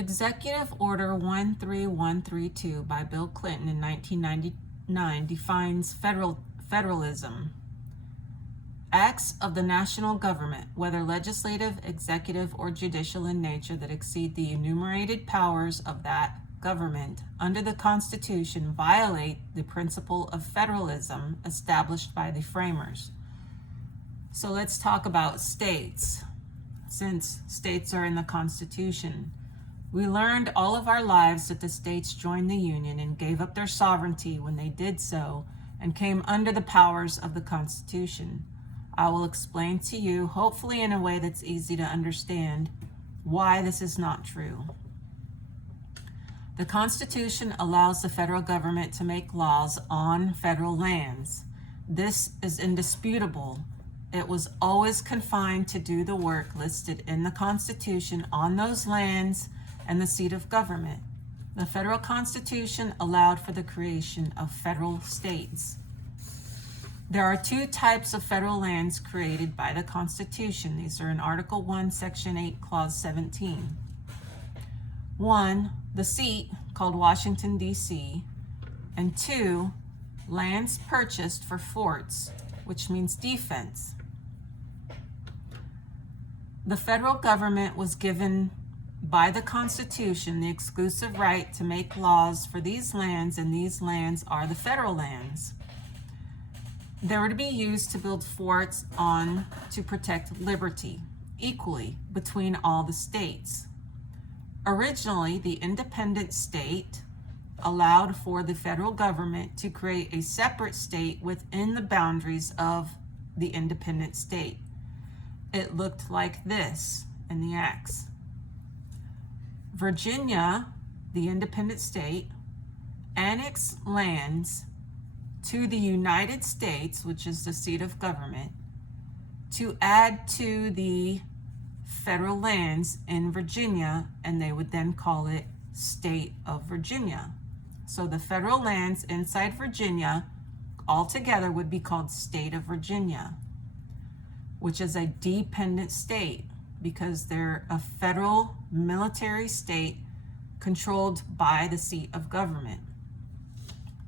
Executive Order 13132 by Bill Clinton in 1999 defines federalism. Acts of the national government, whether legislative, executive, or judicial in nature, that exceed the enumerated powers of that government under the Constitution violate the principle of federalism established by the framers. So let's talk about states, since states are in the Constitution. We learned all of our lives that the states joined the Union and gave up their sovereignty when they did so and came under the powers of the Constitution. I will explain to you, hopefully in a way that's easy to understand, why this is not true. The Constitution allows the federal government to make laws on federal lands. This is indisputable. It was always confined to do the work listed in the Constitution on those lands and the seat of government. The federal Constitution allowed for the creation of federal states. There are two types of federal lands created by the Constitution. These are in Article 1, Section 8, Clause 17. 1, the seat, called Washington, D.C., and 2, lands purchased for forts, which means defense. The federal government was given by the Constitution the exclusive right to make laws for these lands, and these lands are the federal lands. They were to be used to build forts on to protect liberty equally between all the states. Originally, the independent state allowed for the federal government to create a separate state within the boundaries of the independent state. It looked like this in the Acts. Virginia, the independent state, annexed lands to the United States, which is the seat of government, to add to the federal lands in Virginia, and they would then call it State of Virginia. So the federal lands inside Virginia altogether would be called State of Virginia, which is a dependent state because they're a federal military state controlled by the seat of government.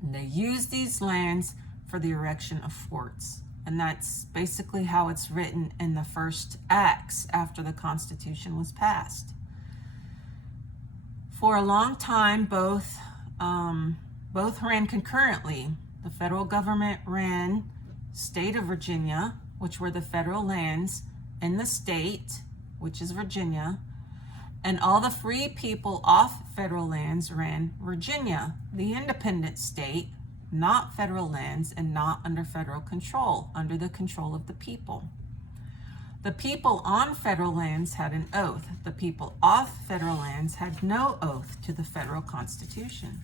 And they use these lands for the erection of forts. And that's basically how it's written in the first acts after the Constitution was passed. For a long time, both ran concurrently. The federal government ran State of Virginia, which were the federal lands in the state, which is Virginia, and all the free people off federal lands ran Virginia, the independent state, not federal lands and not under federal control, under the control of the people. The people on federal lands had an oath. The people off federal lands had no oath to the federal Constitution.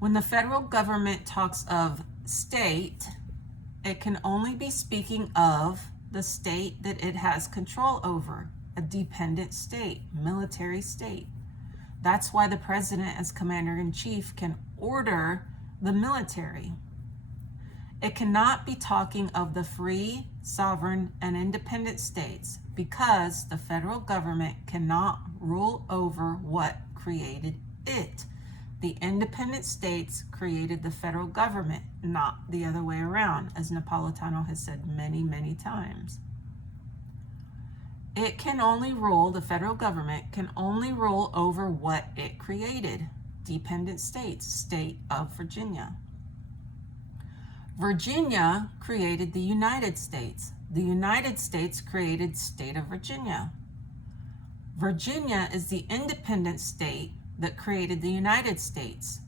When the federal government talks of state, it can only be speaking of the state that it has control over, a dependent state, military state. That's why the president, as commander-in-chief, can order the military. It cannot be talking of the free, sovereign, and independent states because the federal government cannot rule over what created it. The independent states created the federal government, not the other way around, as Napolitano has said many, many times. It can only rule, the federal government can only rule over what it created, dependent states, State of Virginia. Virginia created the United States. The United States created State of Virginia. Virginia is the independent state that created the United States.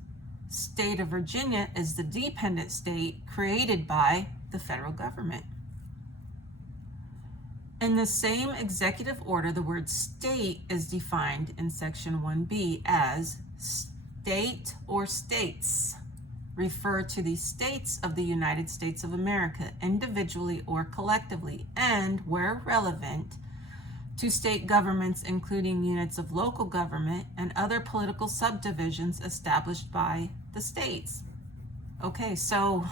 State of Virginia is the dependent state created by the federal government. In the same executive order, the word state is defined in Section 1B as state or states refer to the states of the United States of America, individually or collectively, and, where relevant, to state governments, including units of local government and other political subdivisions established by the states. Okay, so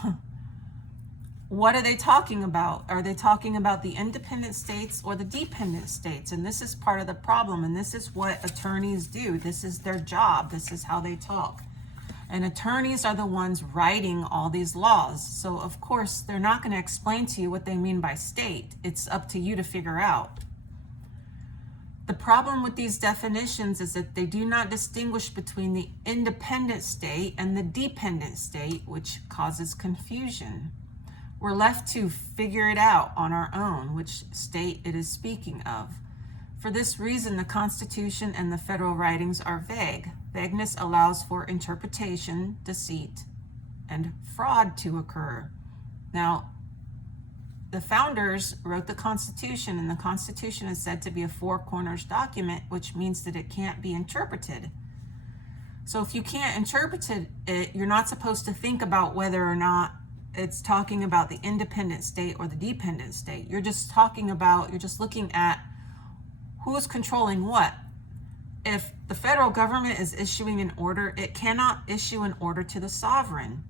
What are they talking about? Are they talking about the independent states or the dependent states? And this is part of the problem, and this is what attorneys do. This is their job. This is how they talk. And attorneys are the ones writing all these laws. So of course, they're not going to explain to you what they mean by state. It's up to you to figure out. The problem with these definitions is that they do not distinguish between the independent state and the dependent state, which causes confusion. We're left to figure it out on our own, which state it is speaking of. For this reason, the Constitution and the federal writings are vague. Vagueness allows for interpretation, deceit, and fraud to occur. Now, the founders wrote the Constitution, and the Constitution is said to be a four corners document, which means that it can't be interpreted. So if you can't interpret it, you're not supposed to think about whether or not it's talking about the independent state or the dependent state. You're just looking at who's controlling what. If the federal government is issuing an order, it cannot issue an order to the sovereign,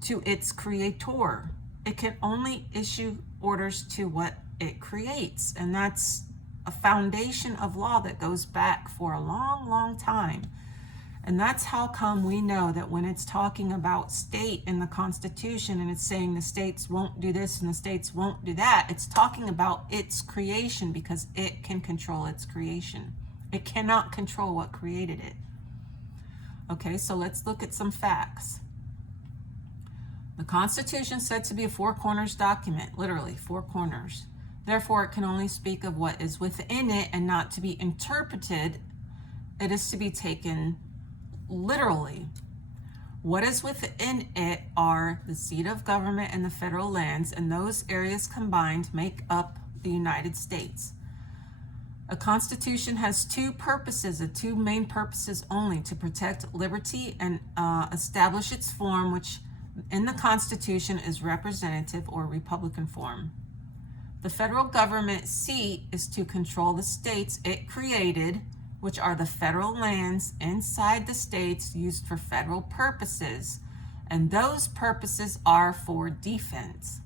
to its creator. It can only issue orders to what it creates. And that's a foundation of law that goes back for a long, long time. And that's how come we know that when it's talking about state in the Constitution and it's saying the states won't do this and the states won't do that, it's talking about its creation, because it can control its creation. It cannot control what created it. Okay, so let's look at some facts. The Constitution is said to be a four corners document, literally four corners. Therefore, it can only speak of what is within it and not to be interpreted. It is to be taken literally. What is within it are the seat of government and the federal lands, and those areas combined make up the United States. A constitution has two main purposes only: to protect liberty and establish its form, which in the Constitution is representative or Republican form. The federal government seat is to control the states it created, which are the federal lands inside the states used for federal purposes, and those purposes are for defense.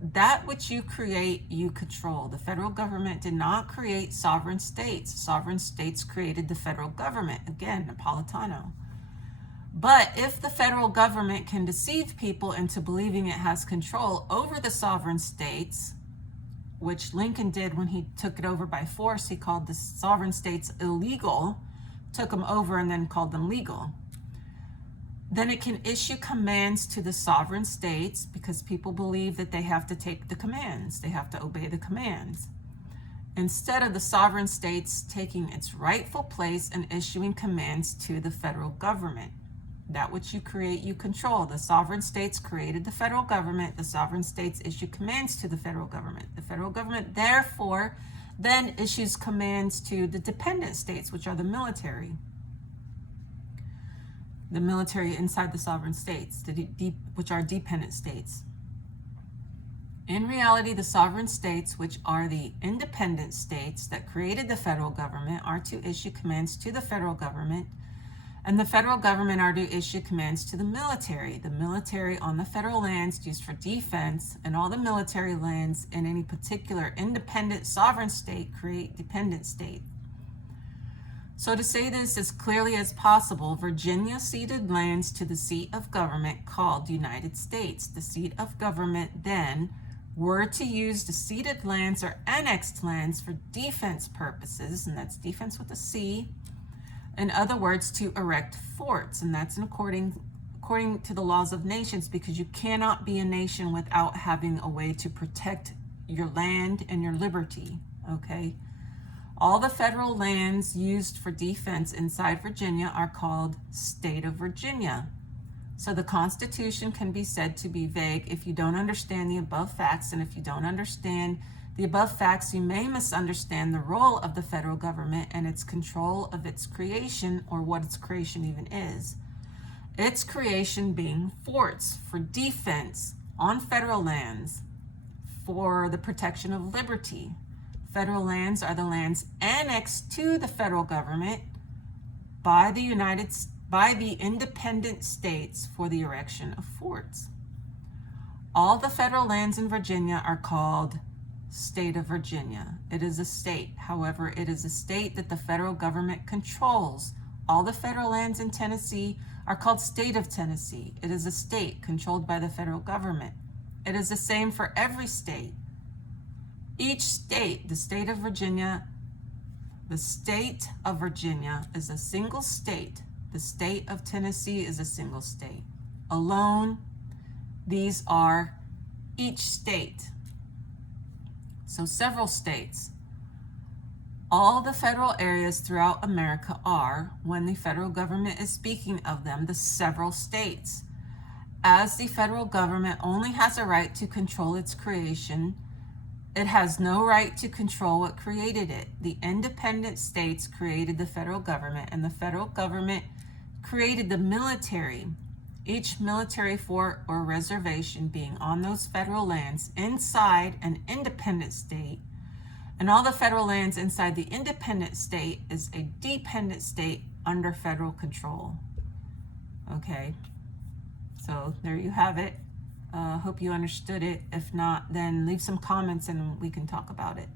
That which you create, you control. The federal government did not create sovereign states. Sovereign states created the federal government. Again, Napolitano. But if the federal government can deceive people into believing it has control over the sovereign states, which Lincoln did when he took it over by force, he called the sovereign states illegal, took them over and then called them legal. Then it can issue commands to the sovereign states, because people believe that they have to take the commands, they have to obey the commands, instead of the sovereign states taking its rightful place and issuing commands to the federal government. That which you create, you control. The sovereign states created the federal government. The sovereign states issue commands to the federal government. The federal government, therefore, then issues commands to the dependent states, which are the military. The military inside the sovereign states, which are dependent states. In reality, the sovereign states, which are the independent states that created the federal government, are to issue commands to the federal government, and the federal government are to issue commands to the military on the federal lands used for defense, and all the military lands in any particular independent sovereign state create dependent states. So to say this as clearly as possible, Virginia ceded lands to the seat of government called United States. The seat of government then were to use the ceded lands or annexed lands for defense purposes, and that's defense with a C. In other words, to erect forts, and that's according to the laws of nations, because you cannot be a nation without having a way to protect your land and your liberty, okay? All the federal lands used for defense inside Virginia are called State of Virginia. So the Constitution can be said to be vague if you don't understand the above facts, and if you don't understand the above facts, you may misunderstand the role of the federal government and its control of its creation, or what its creation even is. Its creation being forts for defense on federal lands for the protection of liberty. Federal lands are the lands annexed to the federal government by the independent states for the erection of forts. All the federal lands in Virginia are called State of Virginia. It is a state. However, it is a state that the federal government controls. All the federal lands in Tennessee are called State of Tennessee. It is a state controlled by the federal government. It is the same for every state. Each state, the state of Virginia is a single state. The state of Tennessee is a single state. Alone, these are each state. So several states. All the federal areas throughout America are, when the federal government is speaking of them, the several states. As the federal government only has a right to control its creation, it has no right to control what created it. The independent states created the federal government, and the federal government created the military. Each military fort or reservation being on those federal lands inside an independent state, and all the federal lands inside the independent state is a dependent state under federal control. Okay, so there you have it. Hope you understood it. If not, then leave some comments and we can talk about it.